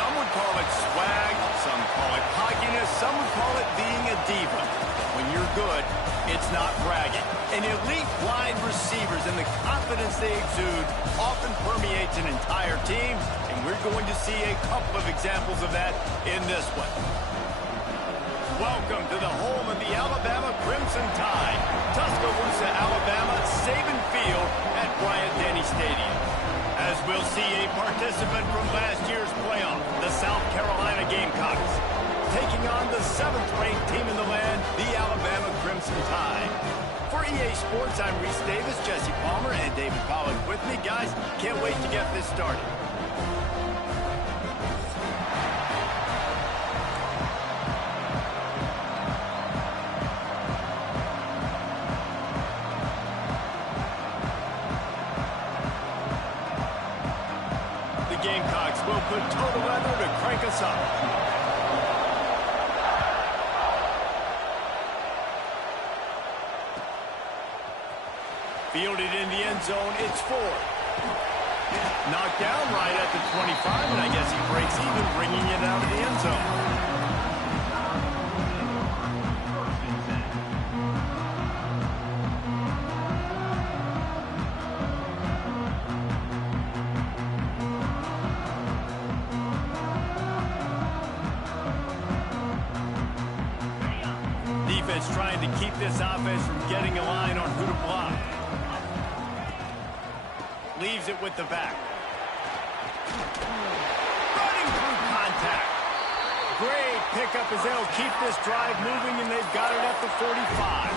Some would call it swag, some call it cockiness, some would call it being a diva. When you're good, it's not bragging. And elite wide receivers and the confidence they exude often permeates an entire team, and we're going to see a couple of examples of that in this one. Welcome to the home of the Alabama Crimson Tide, Tuscaloosa, Alabama, Saban Field at Bryant-Denny Stadium. As we'll see a participant from last year's playoff, the South Carolina Gamecocks, taking on the 7th-ranked team in the land, the Alabama Crimson Tide. For EA Sports, I'm Reese Davis, Jesse Palmer, and David Pollack with me. Guys, can't wait to get this started. Gamecocks will put total weather to crank us up. Fielded in the end zone, it's Ford. Knocked down right at the 25, and I guess he breaks even, bringing it out of the end zone. Trying to keep this offense from getting a line on who to block. Leaves it with the back. Running through contact. Great pickup as they'll keep this drive moving, and they've got it at the 45.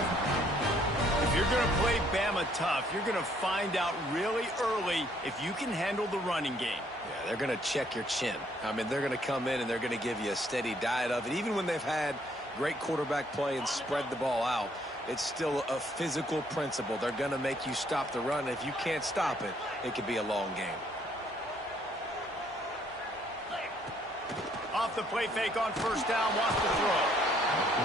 If you're going to play Bama tough, you're going to find out really early if you can handle the running game. Yeah, they're going to check your chin. I mean, they're going to come in and they're going to give you a steady diet of it, even when they've had great quarterback play and spread the ball out. It's still a physical principle. They're going to make you stop the run. If you can't stop it, it could be a long game. Off the play fake on first down, wants to throw.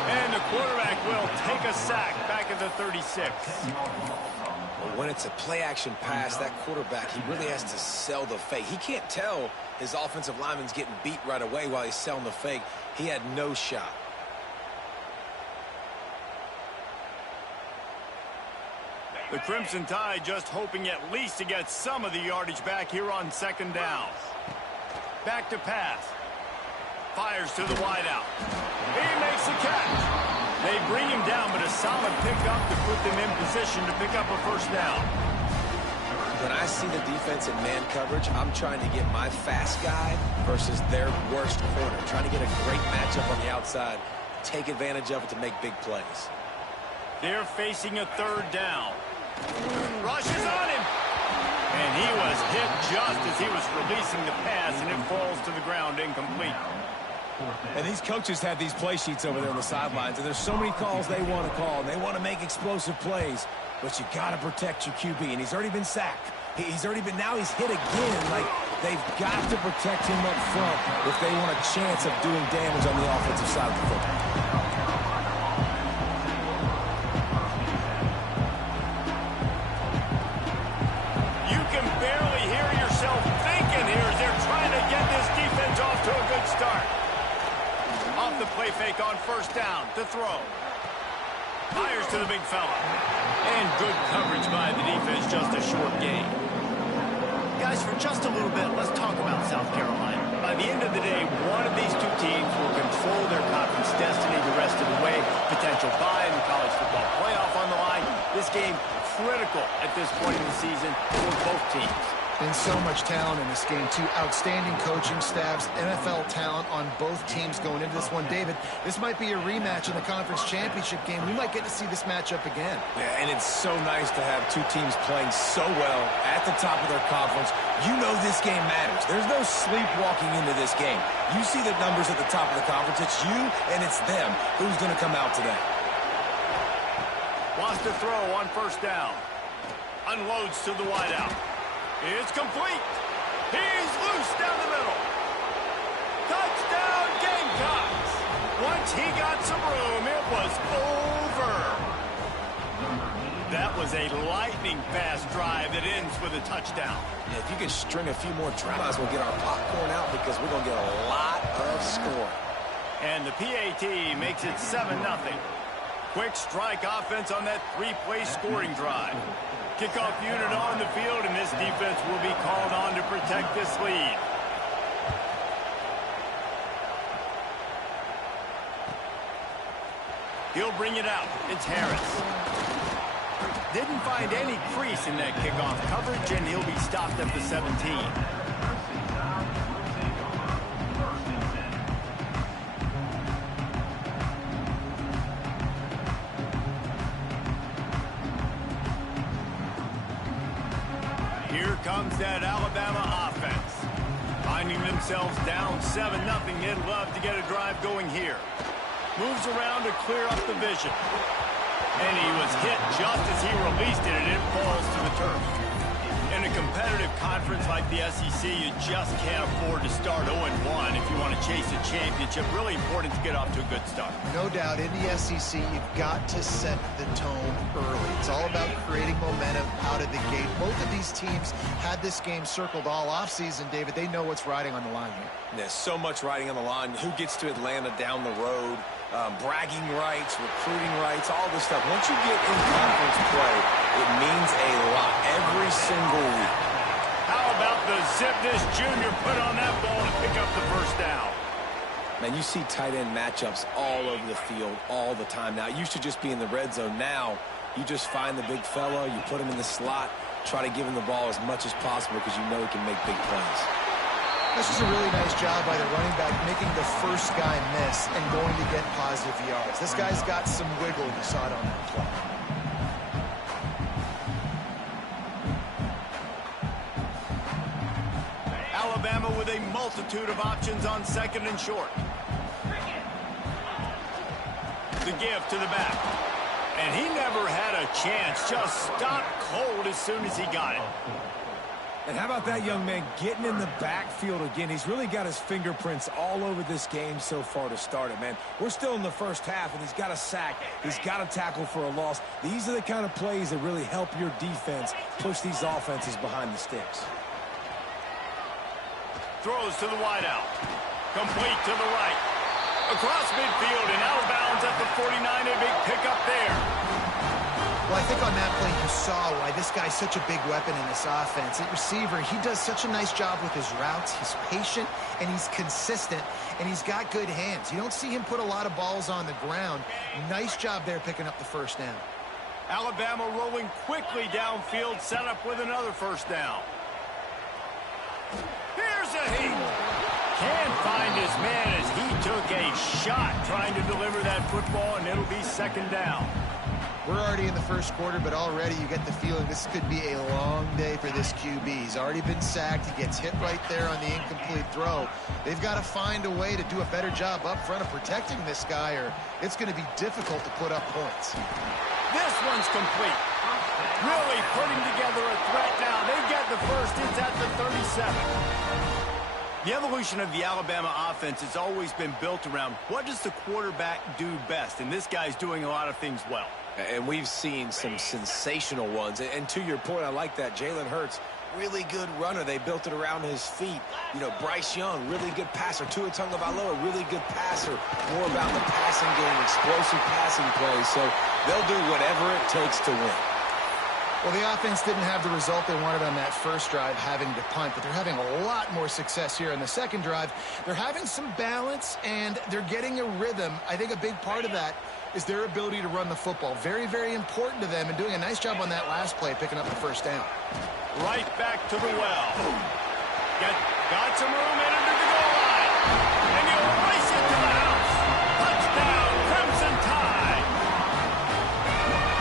And the quarterback will take a sack back at the 36. Well, when it's a play-action pass, that quarterback, he really has to sell the fake. He can't tell his offensive lineman's getting beat right away while he's selling the fake. He had no shot. The Crimson Tide just hoping at least to get some of the yardage back here on second down. Back to pass. Fires to the wideout. He makes the catch. They bring him down, but a solid pickup to put them in position to pick up a first down. When I see the defense in man coverage, I'm trying to get my fast guy versus their worst corner. Trying to get a great matchup on the outside. Take advantage of it to make big plays. They're facing a third down. Rushes on him. And he was hit just as he was releasing the pass, and it falls to the ground incomplete. And these coaches have these play sheets over there on the sidelines, and there's so many calls they want to call, and they want to make explosive plays, but you got to protect your QB, and he's already been sacked. Now he's hit again. Like, they've got to protect him up front if they want a chance of doing damage on the offensive side of the football. play fake on first down to throw. Fires to the big fella. And good coverage by the defense, just a short gain. Guys, for just a little bit, let's talk about South Carolina. By the end of the day, one of these two teams will control their conference destiny the rest of the way. Potential bye in the college football playoff on the line. This game critical at this point in the season for both teams. And so much talent in this game, too. Outstanding coaching staffs, NFL talent on both teams going into this one. David, this might be a rematch in the conference championship game. We might get to see this matchup again. Yeah, and it's so nice to have two teams playing so well at the top of their conference. You know this game matters. There's no sleepwalking into this game. You see the numbers at the top of the conference. It's you and it's them. Who's going to come out today? Wants to throw on first down. Unloads to the wideout. It's complete. He's loose down the middle. Touchdown Gamecocks. Once he got some room, it was over. That was a lightning-fast drive that ends with a touchdown. Yeah, if you could string a few more drives, we'll get our popcorn out because we're going to get a lot of scoring. And the PAT makes it 7-0. Quick strike offense on that three-play scoring drive. Kickoff unit on the field, and this defense will be called on to protect this lead. He'll bring it out. It's Harris. Didn't find any crease in that kickoff coverage, and he'll be stopped at the 17. Here comes that Alabama offense. Finding themselves down 7-0, they'd love to get a drive going here. Moves around to clear up the vision. And he was hit just as he released it, and it falls to the turf. In a competitive conference like the SEC, you just can't afford to start 0-1 if you want to chase a championship. Really important to get off to a good start. No doubt, in the SEC, you've got to set the tone early. It's all about creating momentum out of the gate. Both of these teams had this game circled all offseason, David. They know what's riding on the line here. There's so much riding on the line. Who gets to Atlanta down the road? Bragging rights, recruiting rights, all this stuff. Once you get in conference play, it means a lot every single week. How about the Zipness Jr. put on that ball to pick up the first down? Man, you see tight end matchups all over the field all the time now. It used to just be in the red zone. Now you just find the big fella, you put him in the slot, try to give him the ball as much as possible because you know he can make big plays. This is a really nice job by the running back, making the first guy miss and going to get positive yards. This guy's got some wiggle. You saw it on that play. Alabama with a multitude of options on second and short. The give to the back. And he never had a chance. Just stopped cold as soon as he got it. And how about that young man getting in the backfield again? He's really got his fingerprints all over this game so far to start it, man. We're still in the first half, and he's got a sack. He's got a tackle for a loss. These are the kind of plays that really help your defense push these offenses behind the sticks. Throws to the wideout. Complete to the right. Across midfield and out of bounds at the 49. A big pickup there. Well, I think on that play you saw why this guy's such a big weapon in this offense. At receiver, he does such a nice job with his routes. He's patient, and he's consistent, and he's got good hands. You don't see him put a lot of balls on the ground. Nice job there picking up the first down. Alabama rolling quickly downfield, set up with another first down. Here's a heat. Can't find his man as he took a shot trying to deliver that football, and it'll be second down. We're already in the first quarter, but already you get the feeling this could be a long day for this QB. He's already been sacked. He gets hit right there on the incomplete throw. They've got to find a way to do a better job up front of protecting this guy, or it's going to be difficult to put up points. This one's complete. Really putting together a threat now. They get the first. It's at the 37. The evolution of the Alabama offense has always been built around what does the quarterback do best, and this guy's doing a lot of things well. And we've seen some sensational ones. And to your point, I like that. Jalen Hurts really good runner. They built it around his feet. You know, Bryce Young, really good passer. Tua Tagovailoa, really good passer. More about the passing game, explosive passing plays. So they'll do whatever it takes to win. Well, the offense didn't have the result they wanted on that first drive, having to punt, but they're having a lot more success here in the second drive. They're having some balance, and they're getting a rhythm. I think a big part of that is their ability to run the football. Very, very important to them, and doing a nice job on that last play, picking up the first down. Right back to the well. Got some room in under the goal line. And he'll race it to the house. Touchdown, Crimson Tide.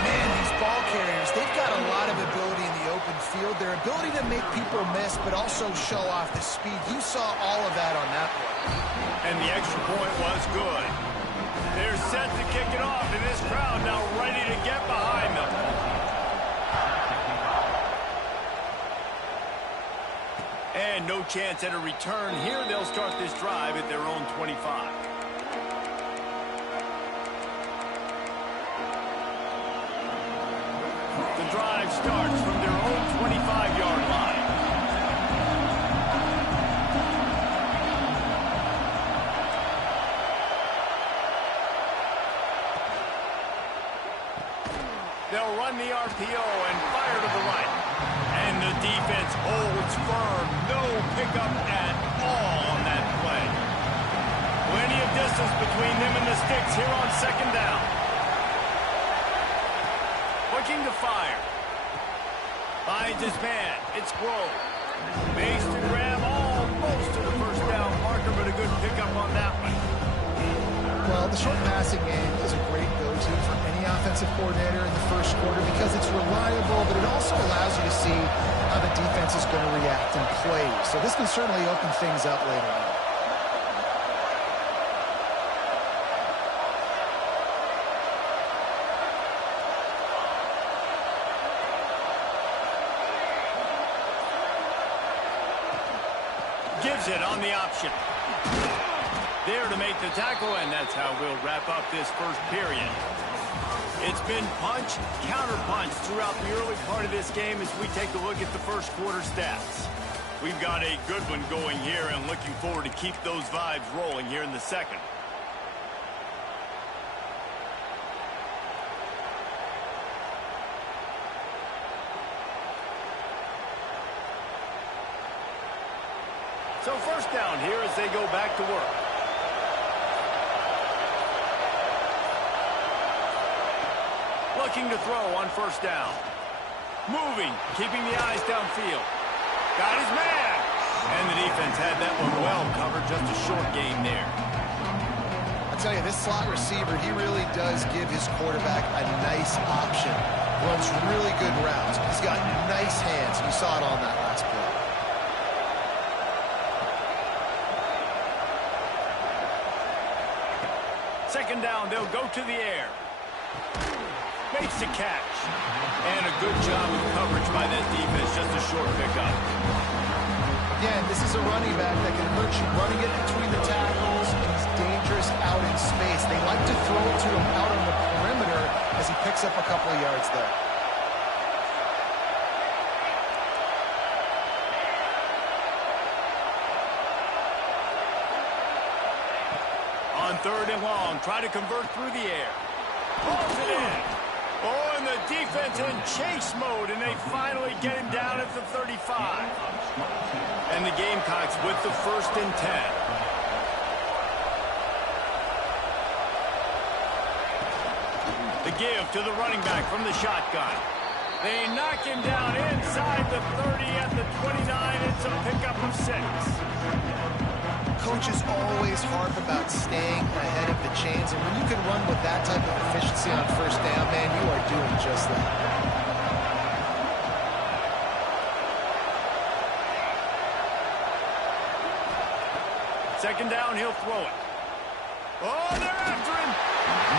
Man, these ball carriers, they've got a lot of ability in the open field. Their ability to make people miss, but also show off the speed. You saw all of that on that play. And the extra point was good. They're set to kick it off, and this crowd now ready to get behind them. And no chance at a return here. They'll start this drive at their own 25. The drive starts from their own 25-yard line. They'll run the RPO and fire to the right. And the defense holds firm. No pickup at all on that play. Plenty of distance between them and the sticks here on second down. Looking to fire. Finds his man. It's Grove. Makes the grab almost to the first down marker, but a good pickup on that one. Well, the short passing game is a great go-to for any offensive coordinator in the first quarter because it's reliable, but it also allows you to see how the defense is going to react and play. So this can certainly open things up later on. Gives it on the option. There to make the tackle, and that's how we'll wrap up this first period. It's been punch, counter-punch throughout the early part of this game as we take a look at the first quarter stats. We've got a good one going here and looking forward to keep those vibes rolling here in the second. So first down here as they go back to work. Looking to throw on first down. Moving, keeping the eyes downfield. Got his man. And the defense had that one well covered, just a short game there. I'll tell you, this slot receiver, he really does give his quarterback a nice option. Runs really good routes. He's got nice hands. You saw it on that last play. Second down, they'll go to the air. Makes the catch. And a good job of coverage by that defense, just a short pickup. Again, this is a running back that can hurt you running it between the tackles, and he's dangerous out in space. They like to throw it to him out on the perimeter as he picks up a couple of yards there. On third and long, try to convert through the air. Pulls it in. Oh, and the defense in chase mode, and they finally get him down at the 35. And the Gamecocks with the 1st and 10. The give to the running back from the shotgun. They knock him down inside the 30 at the 29. It's a pickup of 6. Coaches always harp about staying ahead of the chains, and when you can run with that type of efficiency on first down, man, you are doing just that. Second down, he'll throw it. Oh, they're after him.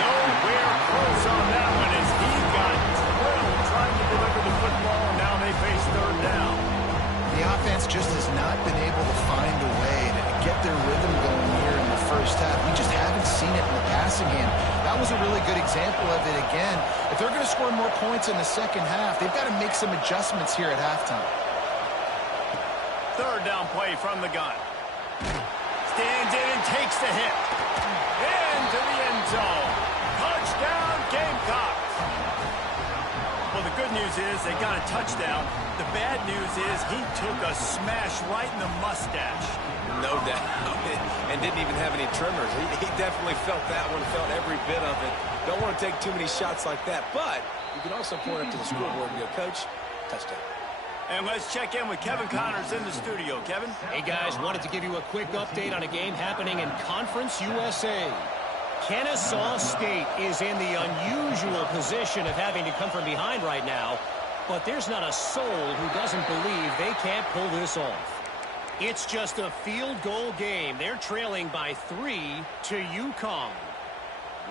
Nowhere close on that one as he got drilled trying to deliver the football, and now they face third down. The offense just has not been able to find a way to get their rhythm going here in the first half. We just haven't seen it in the passing game. That was a really good example of it again. If they're going to score more points in the second half, they've got to make some adjustments here at halftime. third down play from the gun. Stands in and takes the hit. Into the end zone. Touchdown, Gamecocks. Well, the good news is they got a touchdown. The bad news is he took a smash right in the mustache. No doubt. And didn't even have any tremors. He definitely felt that one, felt every bit of it. Don't want to take too many shots like that, but you can also point up to the scoreboard and go, Coach, touchdown. And let's check in with Kevin Connors in the studio. Kevin? Hey, guys, wanted to give you a quick update on a game happening in Conference USA. Kennesaw State is in the unusual position of having to come from behind right now, but there's not a soul who doesn't believe they can't pull this off. It's just a field goal game. They're trailing by 3 to UConn.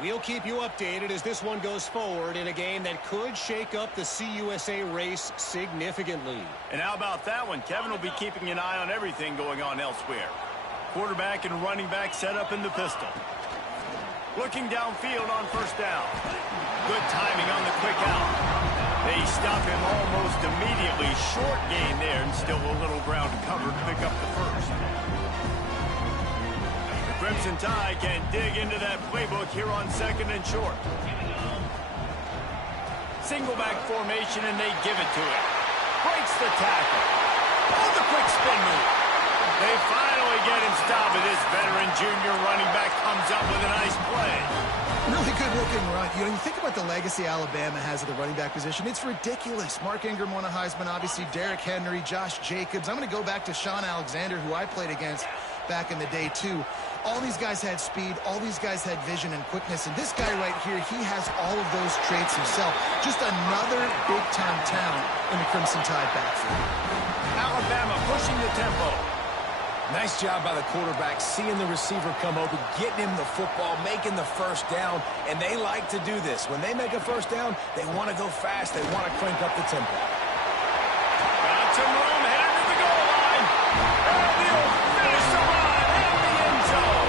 We'll keep you updated as this one goes forward in a game that could shake up the CUSA race significantly. And how about that one? Kevin will be keeping an eye on everything going on elsewhere. Quarterback and running back set up in the pistol. Looking downfield on first down. Good timing on the quick out. They stop him almost immediately. Short gain there and still a little ground to cover to pick up the first. The Crimson Tide can dig into that playbook here on second and short. Single back formation and they give it to him. Breaks the tackle. Oh, the quick spin move. They finally get him stopped, and this veteran junior running back comes up with a nice play. Really good-looking run. You know, you think about the legacy Alabama has at the running back position. It's ridiculous. Mark Ingram won a Heisman, obviously. Derrick Henry, Josh Jacobs. I'm going to go back to Sean Alexander, who I played against back in the day, too. All these guys had speed. All these guys had vision and quickness. And this guy right here, he has all of those traits himself. Just another big-time talent in the Crimson Tide backfield. Alabama pushing the tempo. Nice job by the quarterback, seeing the receiver come open, getting him the football, making the first down, and they like to do this. When they make a first down, they want to go fast. They want to crank up the tempo. Got some room, headed to the goal line. And he'll finish the run in the end zone.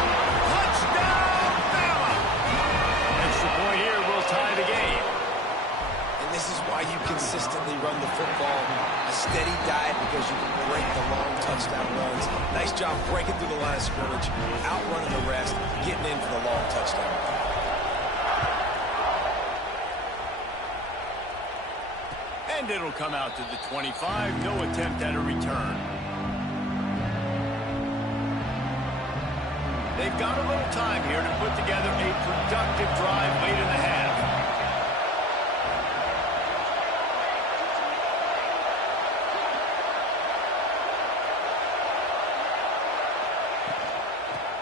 Touchdown, Bama. Extra point here will tie the game. And this is why you consistently run the football. A steady diet because you can break the long touchdown runs. Nice job breaking through the line of scrimmage, outrunning the rest, getting in for the long touchdown. And it'll come out to the 25. No attempt at a return. They've got a little time here to put together a productive drive late in the half.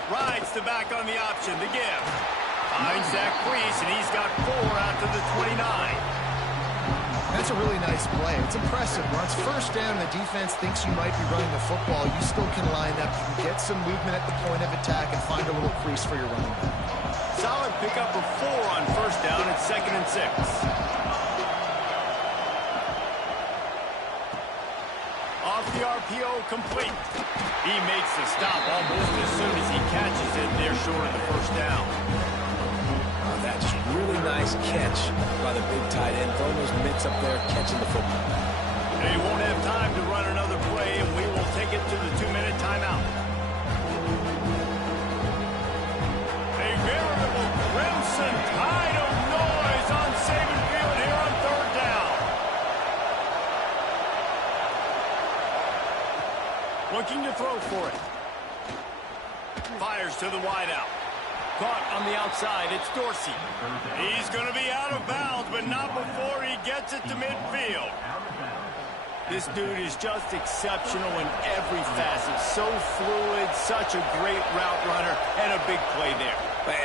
Rides the back on the option to give. Finds Zach Priest, and he's got 4 out to the 29. That's a really nice play. It's impressive. Once first down, the defense thinks you might be running the football. You still can line up. You can get some movement at the point of attack and find a little crease for your running back. Solid pickup of 4 on first down at 2nd and 6. Off the RPO, complete. He makes the stop almost as soon as he catches it. They're short of the first down. That's really nice catch by the big tight end. Throwing those mitts up there, catching the football. They won't have time to run another play, and we will take it to the 2-minute timeout. A veritable Crimson Tide of noise on Saban Field here on third down. Looking to throw for it. Fires to the wideout. Caught on the outside. It's Dorsey. He's going to be out of bounds, but not before he gets it to midfield. This dude is just exceptional in every facet. So fluid, such a great route runner, and a big play there.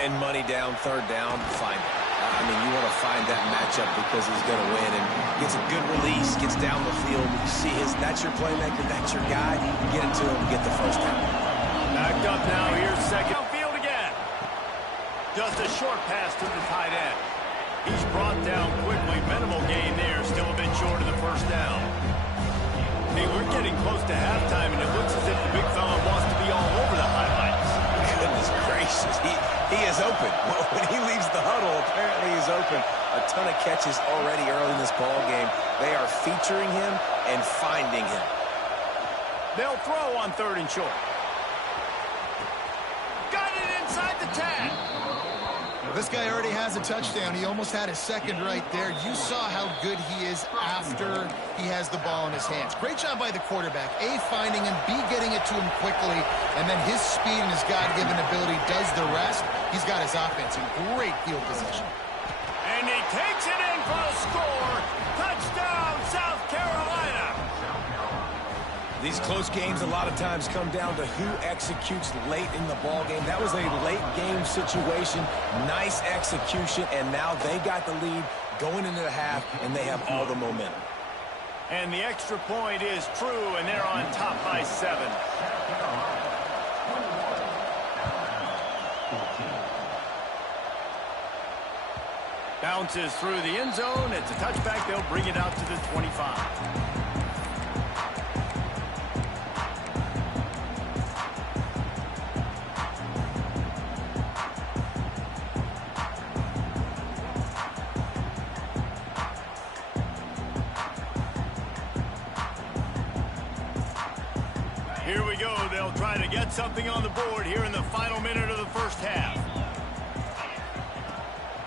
And money down, third down, find it. I mean, you want to find that matchup because he's going to win. And gets a good release, gets down the field. You see that's your playmaker, that's your guy. Get it to him, get the first down. Backed up now, here's second field again. Just a short pass to the tight end. He's brought down quickly. Minimal gain there, still a bit short of the first down. Hey, we're getting close to halftime, and it looks as if the big fella wants to be all over the highlights. Goodness gracious, he is open. When he leaves the huddle, apparently he's open. A ton of catches already early in this ball game. They are featuring him and finding him. They'll throw on 3rd and short. Got it inside the 10. Well, this guy already has a touchdown. He almost had his second right there. You saw how good he is after he has the ball in his hands. Great job by the quarterback. A, finding him, B, getting it to him quickly, and then his speed and his God-given ability does the rest. He's got his offense in great field position. And he takes it in for the score. Touchdown, South Carolina. These close games a lot of times come down to who executes late in the ball game. That was a late game situation. Nice execution, and now they got the lead going into the half, and they have all the momentum. And the extra point is true, and they're on top by 7. Bounces through the end zone. It's a touchback. They'll bring it out to the 25. Here we go. They'll try to get something on the board here in the final minute of the first half.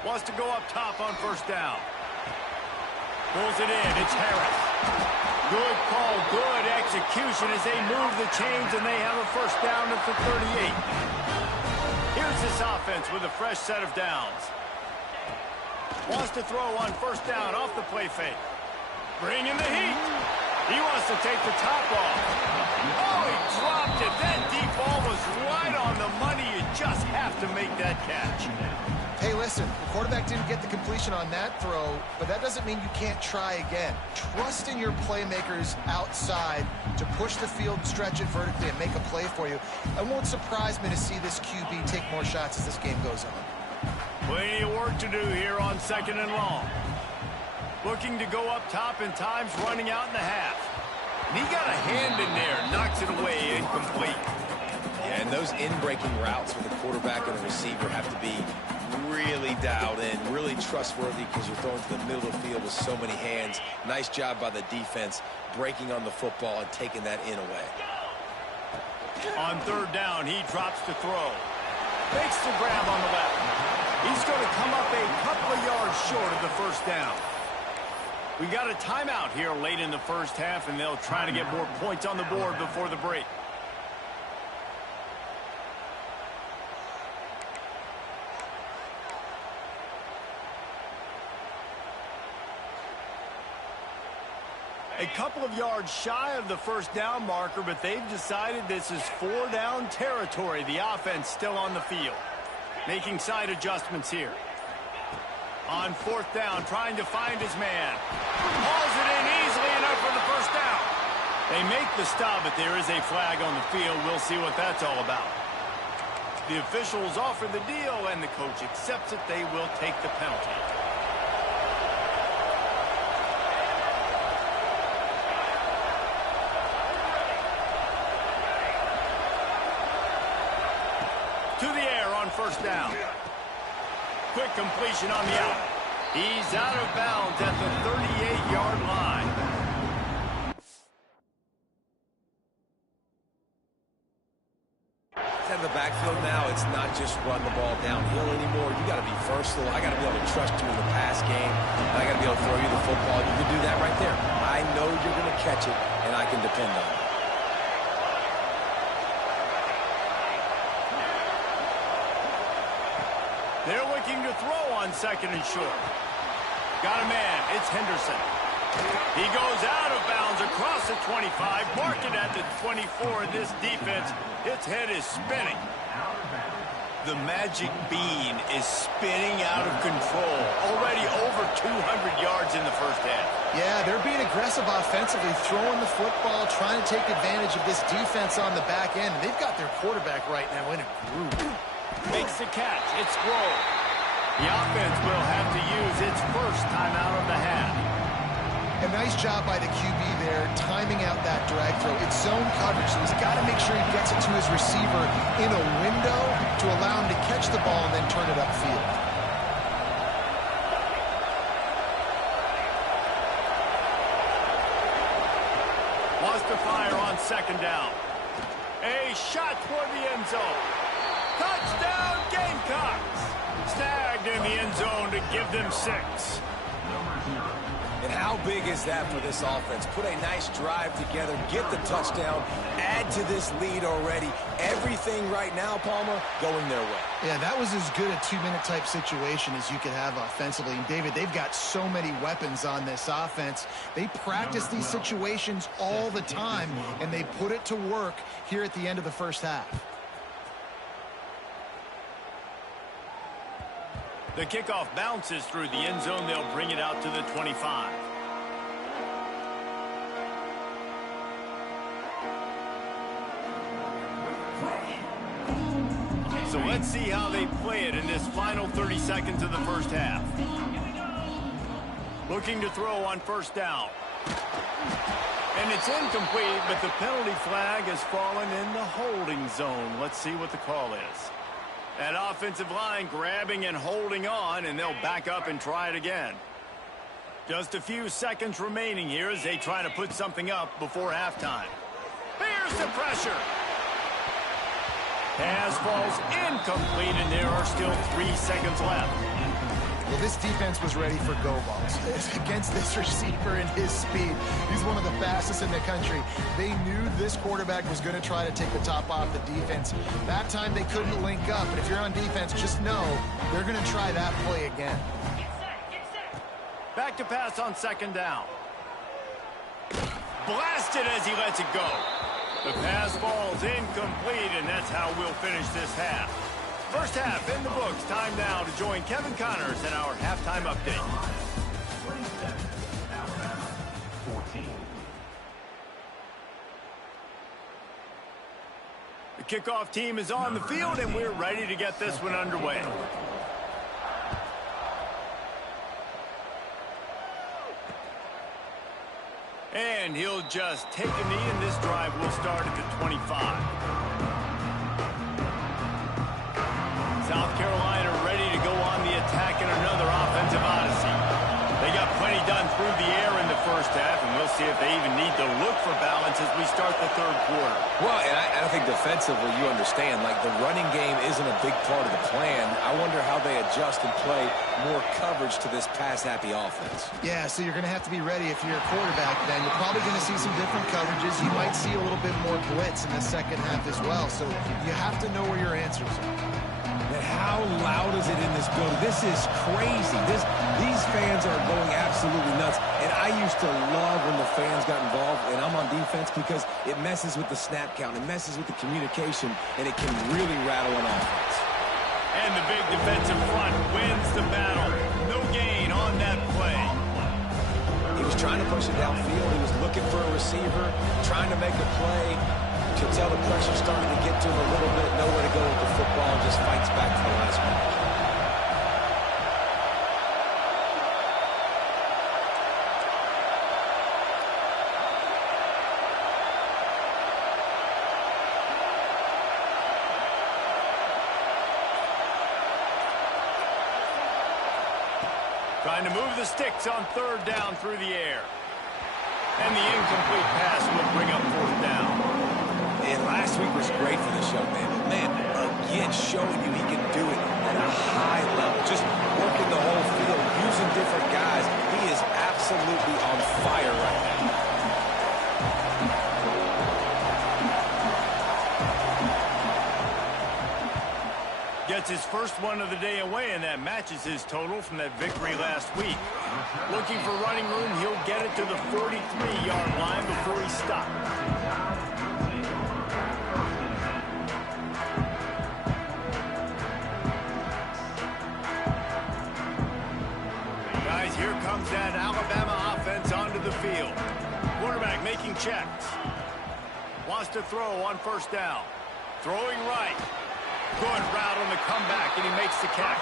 Wants to go up top on 1st down. Pulls it in. It's Harris. Good call, good execution as they move the chains, and they have a 1st down at the 38. Here's this offense with a fresh set of downs. Wants to throw on 1st down off the play fake. Bring in the heat. He wants to take the top off. Oh, he dropped it. That deep ball was right on the money. You just have to make that catch. Hey, listen, the quarterback didn't get the completion on that throw, but that doesn't mean you can't try again. Trust in your playmakers outside to push the field, stretch it vertically, and make a play for you. It won't surprise me to see this QB take more shots as this game goes on. Plenty of work to do here on 2nd and long. Looking to go up top, and time's running out in the half. And he got a hand in there, knocks it away, incomplete. Yeah, and those in-breaking routes for the quarterback and the receiver have to be really dialed in, really trustworthy, because you're throwing to the middle of the field with so many hands. Nice job by the defense breaking on the football and taking that in away. On 3rd down, he drops to throw. Makes the grab on the left. He's going to come up a couple of yards short of the 1st down. We got a timeout here late in the first half, and they'll try to get more points on the board before the break. A couple of yards shy of the 1st down marker, but they've decided this is 4-down territory. The offense still on the field. Making side adjustments here. On 4th down, trying to find his man. Hauls it in easily enough for the 1st down. They make the stop, but there is a flag on the field. We'll see what that's all about. The officials offer the deal, and the coach accepts it. They will take the penalty. To the air on 1st down. Quick completion on the out. He's out of bounds at the 38-yard line. Out of the backfield now, it's not just run the ball downhill anymore. You got to be versatile. I got to be able to trust you in the pass game. And I got to be able to throw you the football. You can do that right there. I know you're going to catch it, and I can depend on it. They're looking to throw on 2nd and short. Got a man. It's Henderson. He goes out of bounds across the 25. Mark it at the 24. This defense, its head is spinning. The magic bean is spinning out of control. Already over 200 yards in the first half. Yeah, they're being aggressive offensively, throwing the football, trying to take advantage of this defense on the back end. They've got their quarterback right now in a groove. Makes the catch. It's Grove. The offense will have to use its first timeout of the half. A nice job by the QB there, timing out that drag throw. It's zone coverage, so he's got to make sure he gets it to his receiver in a window to allow him to catch the ball and then turn it upfield. Wants to fire on on second down. A shot toward the end zone. Touchdown, Gamecocks. Snagged in the end zone to give them 6. And how big is that for this offense? Put a nice drive together, get the touchdown, add to this lead already. Everything right now, Palmer, going their way. Yeah, that was as good a 2-minute type situation as you could have offensively. And, David, they've got so many weapons on this offense. They practice these situations all the time, and they put it to work here at the end of the first half. The kickoff bounces through the end zone. They'll bring it out to the 25. So let's see how they play it in this final 30 seconds of the first half. Looking to throw on first down. And it's incomplete, but the penalty flag has fallen in the holding zone. Let's see what the call is. That offensive line grabbing and holding on, and they'll back up and try it again. Just a few seconds remaining here as they try to put something up before halftime. Here's the pressure. Pass falls incomplete, and there are still 3 seconds left. Well, this defense was ready for go balls. Against this receiver and his speed, he's one of the fastest in the country. They knew this quarterback was going to try to take the top off the defense. That time they couldn't link up, but if you're on defense, just know they're going to try that play again. Back to pass on second down. Blasted as he lets it go. The pass falls incomplete, and that's how we'll finish this half. First half in the books. Time now to join Kevin Connors in our halftime update. The kickoff team is on the field, and we're ready to get this one underway. And he'll just take a knee, and this drive will start at the 25. South Carolina ready to go on the attack in another offensive odyssey. They got plenty done through the air in the first half, and we'll see if they even need to look for balance as we start the third quarter. Well, and I think defensively you understand, like the running game isn't a big part of the plan. I wonder how they adjust and play more coverage to this pass-happy offense. Yeah, so you're going to have to be ready if you're a quarterback then. You're probably going to see some different coverages. You might see a little bit more blitz in the second half as well. So you have to know where your answers are. How loud is it in this building? This is crazy. These fans are going absolutely nuts. And I used to love when the fans got involved, and I'm on defense, because it messes with the snap count. It messes with the communication, and it can really rattle an offense. And the big defensive front wins the battle. No gain on that play. He was trying to push it downfield. He was looking for a receiver, trying to make a play. You can tell the pressure's starting to get to him a little bit. Nowhere to go with the football, and just fights back to the last minute. Trying to move the sticks on third down through the air. And the incomplete pass will bring up fourth down. And last week was great for this young man. Man, again, showing you he can do it at a high level. Just working the whole field, using different guys. He is absolutely on fire right now. Gets his first one of the day away, and that matches his total from that victory last week. Looking for running room, he'll get it to the 43-yard line before he stops. Guys, here comes that Alabama offense onto the field. Quarterback making checks. Wants to throw on first down. Throwing right. Good route on the comeback, and he makes the catch.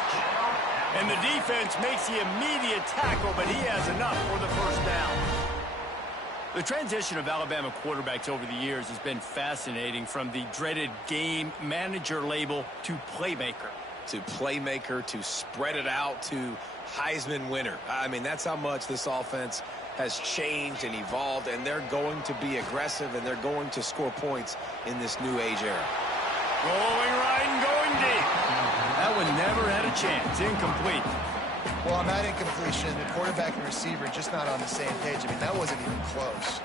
And the defense makes the immediate tackle, but he has enough for the first down. The transition of Alabama quarterbacks over the years has been fascinating, from the dreaded game manager label to playmaker. To playmaker, to spread it out, to Heisman winner. I mean, that's how much this offense has changed and evolved, and they're going to be aggressive, and they're going to score points in this new age era. Rolling right and going deep. That one never had a chance. Incomplete. Well, on that incompletion, the quarterback and receiver just not on the same page. I mean, that wasn't even close.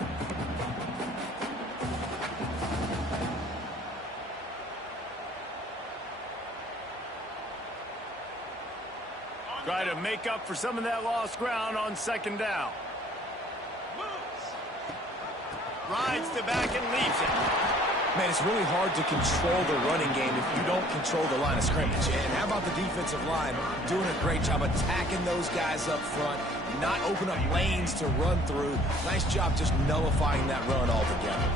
Try to make up for some of that lost ground on second down. Rides the back and leaves it. Man, it's really hard to control the running game if you don't control the line of scrimmage. And how about the defensive line doing a great job attacking those guys up front, not open up lanes to run through. Nice job just nullifying that run altogether.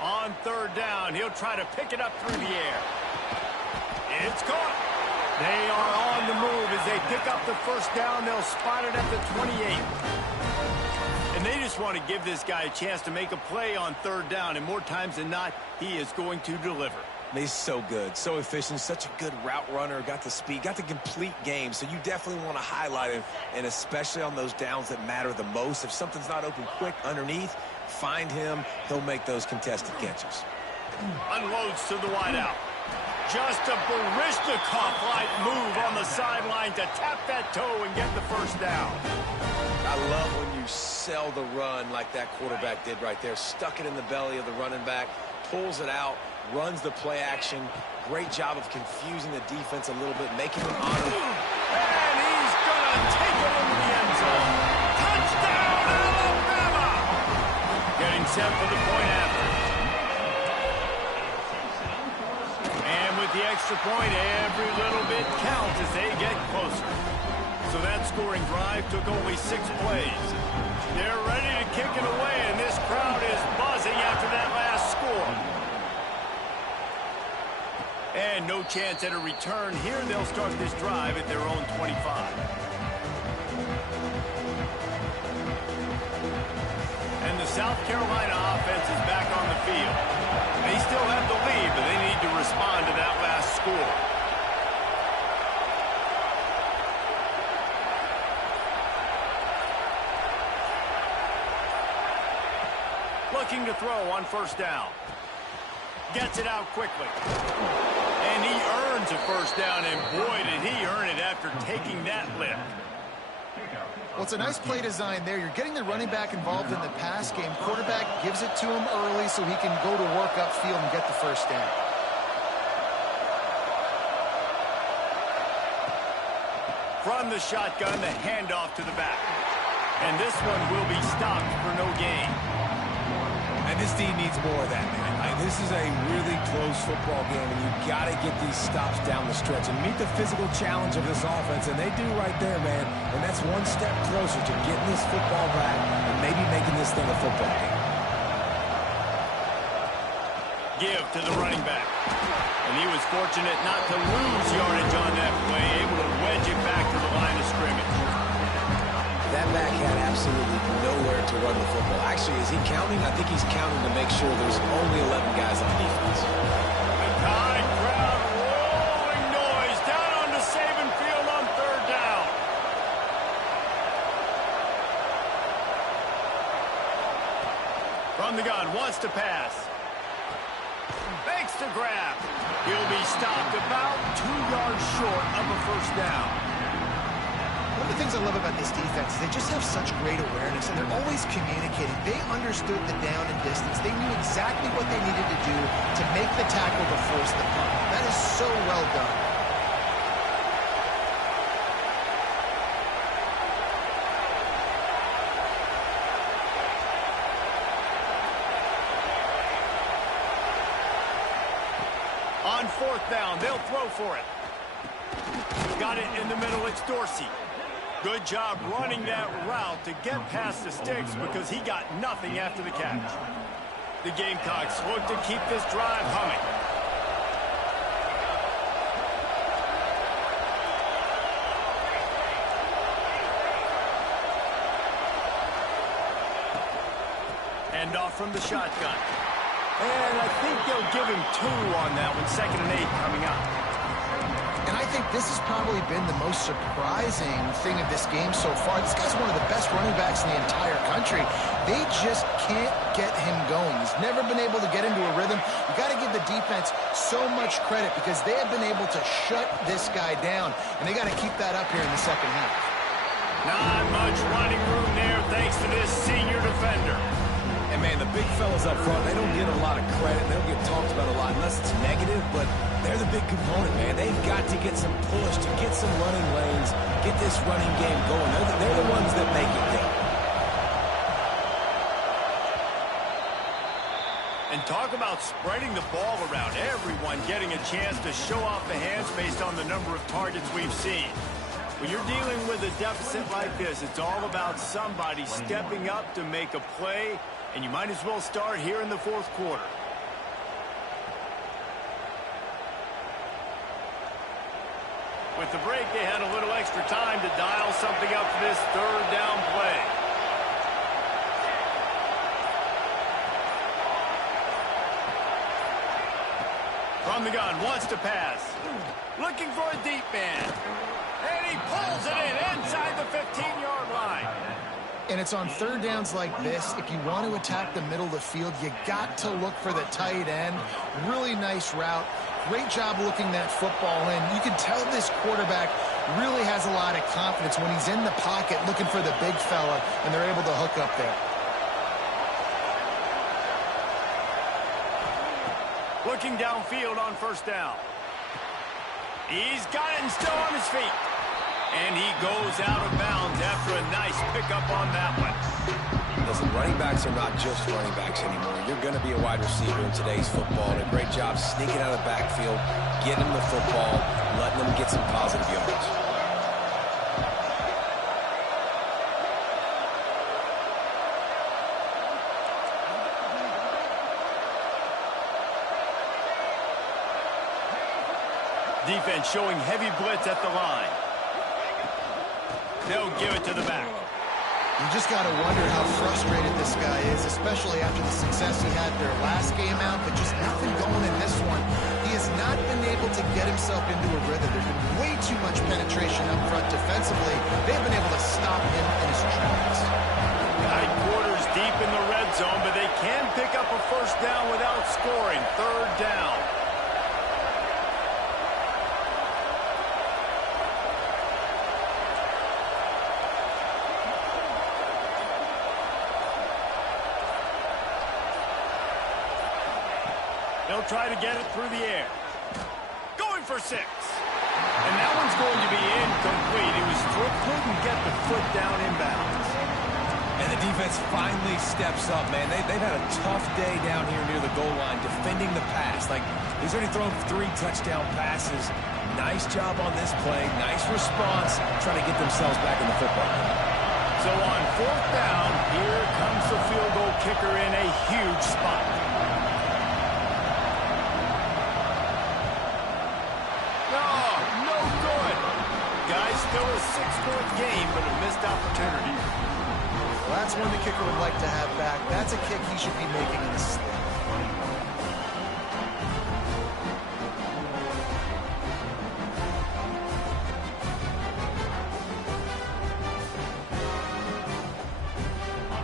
On third down, he'll try to pick it up through the air. It's caught. They are on the move as they pick up the first down. They'll spot it at the 28. And they just want to give this guy a chance to make a play on third down. And more times than not, he is going to deliver. He's so good, so efficient, such a good route runner, got the speed, got the complete game. So you definitely want to highlight him, and especially on those downs that matter the most. If something's not open quick underneath, find him. He'll make those contested catches. Unloads to the wideout. Just a Barishnikov-like move on the sideline to tap that toe and get the first down. I love when you sell the run like that quarterback did right there. Stuck it in the belly of the running back, pulls it out, runs the play action. Great job of confusing the defense a little bit, making them honor. And he's going to take it into the end zone. Touchdown, Alabama! Getting set for the point after. And with the extra point, every little bit counts as they get closer. So that scoring drive took only 6 plays. They're ready to kick it away, and this crowd is buzzing after that last score. And no chance at a return here. They'll start this drive at their own 25. And the South Carolina offense is back on the field. They still have the lead, but they need to respond to that last score. Looking to throw on first down. Gets it out quickly. And he earns a first down, and boy, did he earn it after taking that lift. Well, it's a nice play design there. You're getting the running back involved in the pass game. Quarterback gives it to him early so he can go to work upfield and get the first down. From the shotgun, the handoff to the back. And this one will be stopped for no gain. And this team needs more of that, man. This is a really close football game, and you've got to get these stops down the stretch and meet the physical challenge of this offense, and they do right there, man. And that's one step closer to getting this football back and maybe making this thing a football game. Give to the running back. And he was fortunate not to lose yardage on that play, able to wedge it back to the line of scrimmage. That back had absolutely nowhere to run the football. Actually, is he counting? I think he's counting to make sure there's only 11 guys on defense. The Tide crowd rolling noise down onto Saban Field on third down. From the gun, wants to pass. Fakes to grab. He'll be stopped about 2 yards short of a first down. One of the things I love about this defense is they just have such great awareness, and they're always communicating. They understood the down and distance. They knew exactly what they needed to do to make the tackle to force the punt. That is so well done. On fourth down, they'll throw for it. Got it in the middle, it's Dorsey. Good job running that route to get past the sticks because he got nothing after the catch. The Gamecocks look to keep this drive humming. Hand off from the shotgun. And I think they'll give him 2 on that one. 2nd and 8 coming up. And I think this has probably been the most surprising thing of this game so far. This guy's one of the best running backs in the entire country. They just can't get him going. He's never been able to get into a rhythm. You got to give the defense so much credit because they have been able to shut this guy down, and they got to keep that up here in the second half. Not much running room there thanks to this senior defender. And, man, the big fellas up front, they don't get a lot of credit. They don't get talked about a lot unless it's negative, but they're the big component, man. They've got to get some push, to get some running lanes, get this running game going. They're the ones that make it go. And talk about spreading the ball around. Everyone getting a chance to show off the hands based on the number of targets we've seen. When you're dealing with a deficit like this, it's all about somebody stepping up to make a play, and you might as well start here in the fourth quarter. With the break, they had a little extra time to dial something up for this third down play. From the gun, wants to pass. Looking for a deep man. And he pulls it in inside the 15-yard line. And it's on third downs like this, if you want to attack the middle of the field, you got to look for the tight end. Really nice route. Great job looking that football in. You can tell this quarterback really has a lot of confidence when he's in the pocket looking for the big fella, and they're able to hook up there. Looking downfield on first down. He's got it and still on his feet. And he goes out of bounds after a nice pickup on that one. Listen, running backs are not just running backs anymore. You're going to be a wide receiver in today's football. And a great job sneaking out of the backfield, getting them the football, letting them get some positive yards. Defense showing heavy blitz at the line. They'll give it to the back. You just got to wonder how frustrated this guy is, especially after the success he had their last game out, but just nothing going in this one. He has not been able to get himself into a rhythm. There's been way too much penetration up front defensively. They've been able to stop him in his tracks. Tight quarters deep in the red zone, but they can pick up a first down without scoring. Third down. They'll try to get it through the air. Going for 6. And that one's going to be incomplete. He was couldn't get the foot down inbounds. And the defense finally steps up, man. They've had a tough day down here near the goal line defending the pass. Like, he's already thrown 3 touchdown passes. Nice job on this play. Nice response, trying to get themselves back in the football game. So on fourth down, here comes the field goal kicker in a huge spot. Still a 6-point game, but a missed opportunity. Well, that's one the kicker would like to have back. That's a kick he should be making in a slip.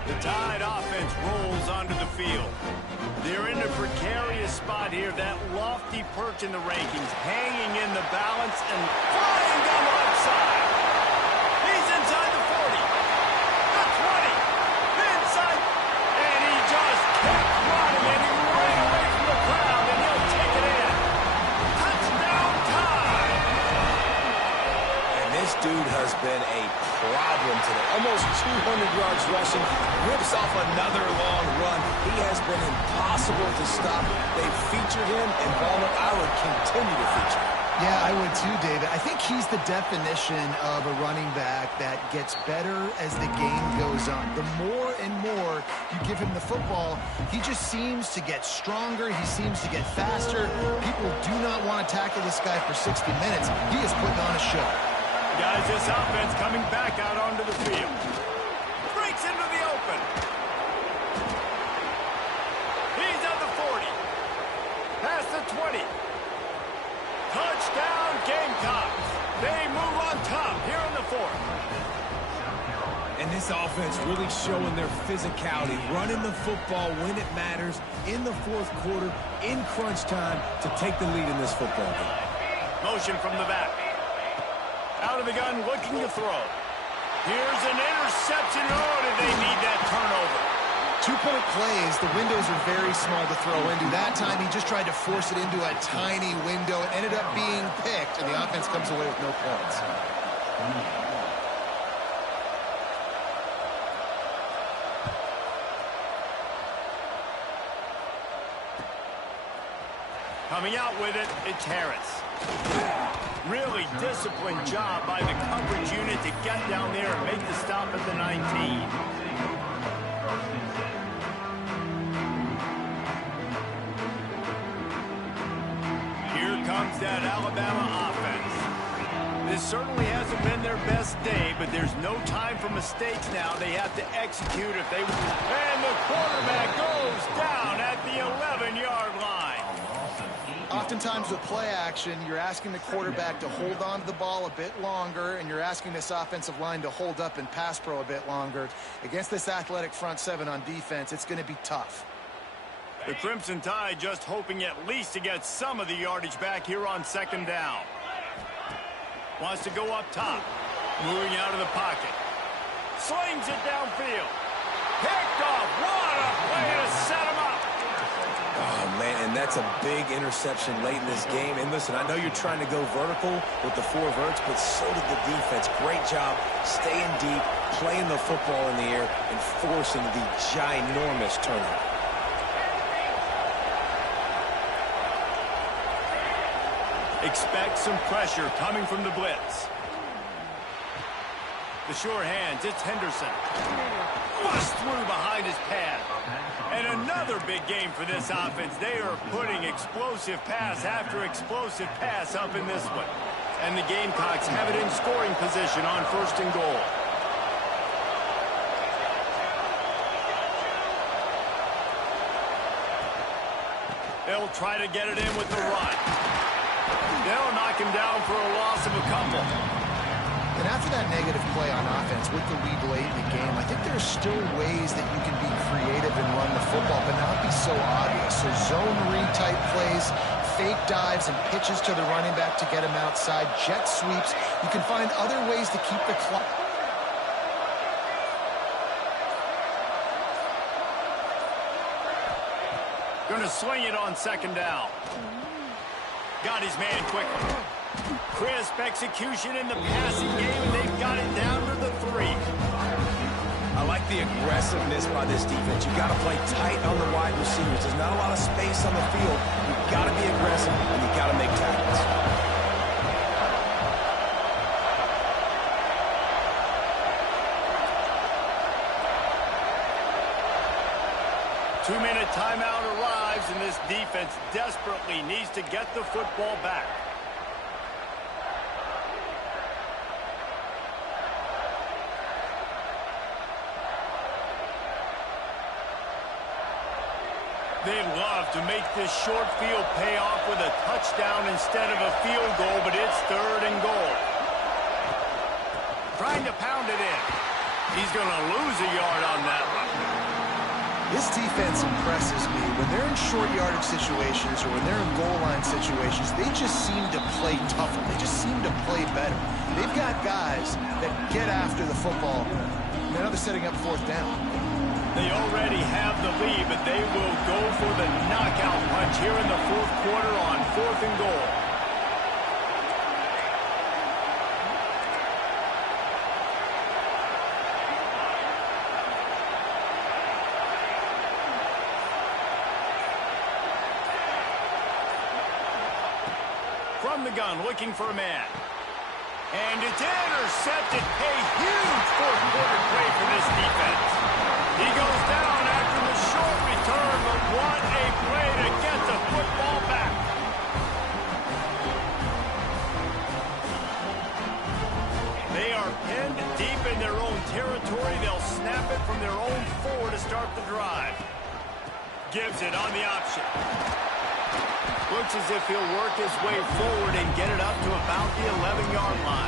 The Tide offense rolls onto the field. They're in a precarious spot here. That lofty perch in the rankings, hanging in the balance and flying down the left side. He's inside the 40, the 20, the inside, and he just kept running, and he ran away from the crowd, and he'll take it in. Touchdown time! And this dude has been a problem today. Almost 200 yards rushing, rips off another long run. He has been impossible to stop. They've featured him, and Bama, I would continue to feature him. Yeah, I would too, David. I think he's the definition of a running back that gets better as the game goes on. The more and more you give him the football, he just seems to get stronger. He seems to get faster. People do not want to tackle this guy for 60 minutes. He is putting on a show. Guys, this offense coming back out onto the field. Breaks into the open. He's at the 40. Past the 20. Touchdown, Gamecocks. They move on top here in the fourth. And this offense really showing their physicality, running the football when it matters, in the fourth quarter, in crunch time, to take the lead in this football game. Motion from the back. Out of the gun, looking to throw. Here's an interception. Oh, did they need that turnover? 2-point plays, the windows are very small to throw into. That time, he just tried to force it into a tiny window. It ended up being picked, and the offense comes away with no points. Coming out with it, it's Harris. Really disciplined job by the coverage unit to get down there and make the stop at the 19. Here comes that Alabama offense. This certainly hasn't been their best day, but there's no time for mistakes now. They have to execute if they want. And the quarterback goes down at the 11-yard line. Oftentimes with play action, you're asking the quarterback to hold on to the ball a bit longer, and you're asking this offensive line to hold up and pass pro a bit longer. Against this athletic front seven on defense, it's going to be tough. The Crimson Tide just hoping at least to get some of the yardage back here on second down. Wants to go up top. Moving out of the pocket. Slings it downfield. Picked off. What a play to set him up. Oh, man, and that's a big interception late in this game. And listen, I know you're trying to go vertical with the 4 verts, but so did the defense. Great job staying deep, playing the football in the air, and forcing the ginormous turnover. Expect some pressure coming from the blitz. The sure hands, it's Henderson. Bust through behind his pad. And another big game for this offense. They are putting explosive pass after explosive pass up in this one. And the Gamecocks have it in scoring position on 1st and goal. They'll try to get it in with the run. They'll knock him down for a loss of a couple. And after that negative play on offense with the lead late in the game, I think there's still ways that you can be creative and run the football, but not be so obvious. So zone read type plays, fake dives and pitches to the running back to get him outside, jet sweeps. You can find other ways to keep the clock. Going to swing it on second down. Got his man quickly. Crisp execution in the passing game, and they've got it down to the 3. I like the aggressiveness by this defense. You got to play tight on the wide receivers. There's not a lot of space on the field. You've got to be aggressive, and you've got to make tackles. Two-minute timeout arrives, and this defense desperately needs to get the football back. They'd love to make this short field pay off with a touchdown instead of a field goal, but it's 3rd and goal. Trying to pound it in. He's going to lose a yard on that one. This defense impresses me. When they're in short yardage situations or when they're in goal line situations, they just seem to play tougher. They just seem to play better. They've got guys that get after the football. Now they're setting up 4th down. They already have the lead, but they will go for the knockout punch here in the 4th quarter on 4th and goal. From the gun, looking for a man. And it's intercepted. A huge 4th quarter play for this defense. He goes down after the short return, but what a play to get the football back. They are pinned deep in their own territory. They'll snap it from their own 4 to start the drive. Gives it on the option. Looks as if he'll work his way forward and get it up to about the 11-yard line.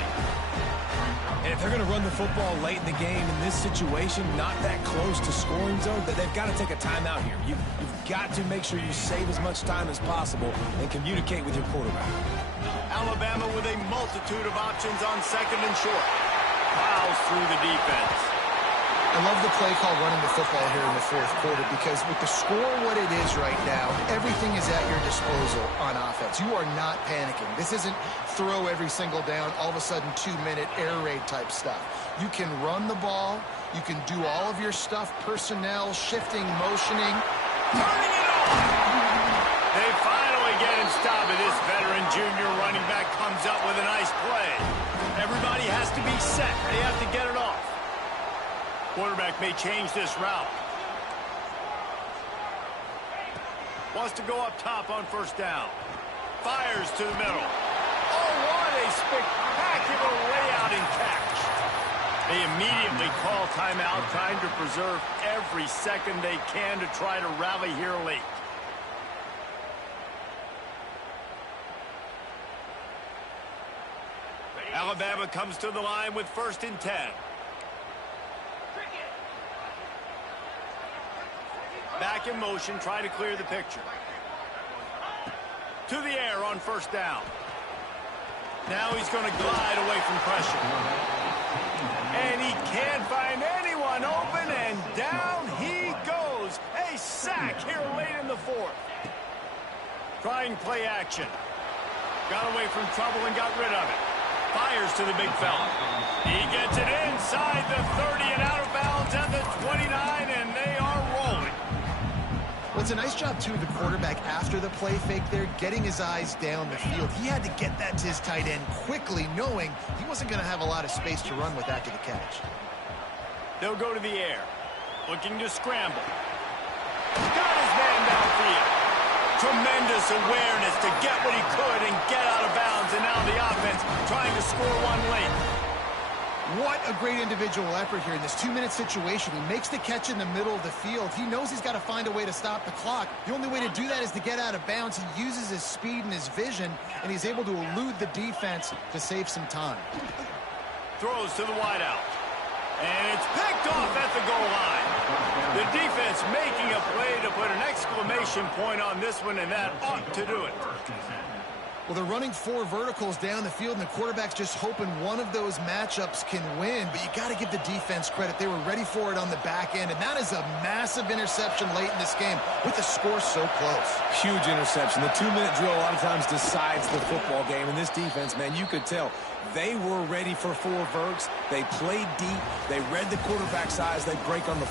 They're going to run the football late in the game. In this situation, not that close to scoring zone, that they've got to take a timeout here. You've got to make sure you save as much time as possible and communicate with your quarterback. Alabama with a multitude of options on second and short. Plows through the defense. I love the play call running the football here in the fourth quarter because with the score what it is right now, everything is at your disposal on offense. You are not panicking. This isn't throw every single down, all of a sudden 2-minute air raid type stuff. You can run the ball. You can do all of your stuff, personnel, shifting, motioning. Turning it on! They finally get him stopped, and this veteran junior running back comes up with a nice play. Everybody has to be set. They have to get it off. Quarterback may change this route. Wants to go up top on first down. Fires to the middle. Oh, what a spectacular layout and catch. They immediately call timeout, trying to preserve every second they can to try to rally here late. Alabama comes to the line with 1st and 10. Back in motion, trying to clear the picture. To the air on first down. Now he's going to glide away from pressure. And he can't find anyone open, and down he goes. A sack here late in the fourth. Trying play action. Got away from trouble and got rid of it. Fires to the big fella. He gets it inside the 30 and out of bounds at the 29, and they are rolling. Well, it's a nice job, too, of the quarterback after the play fake there, getting his eyes down the field. He had to get that to his tight end quickly, knowing he wasn't going to have a lot of space to run with after the catch. They'll go to the air, looking to scramble. Got his man downfield. Tremendous awareness to get what he could and get out of bounds, and now the offense trying to score one late. What a great individual effort here in this 2-minute situation. He makes the catch in the middle of the field. He knows he's got to find a way to stop the clock. The only way to do that is to get out of bounds. He uses his speed and his vision, and he's able to elude the defense to save some time. Throws to the wideout. And it's picked off at the goal line. The defense making a play to put an exclamation point on this one, and that ought to do it. Well, they're running 4 verticals down the field, and the quarterback's just hoping one of those matchups can win. But you got to give the defense credit. They were ready for it on the back end, and that is a massive interception late in this game with the score so close. Huge interception. The 2-minute drill a lot of times decides the football game. And this defense, man, you could tell they were ready for 4 verts. They played deep. They read the quarterback's eyes. They break on the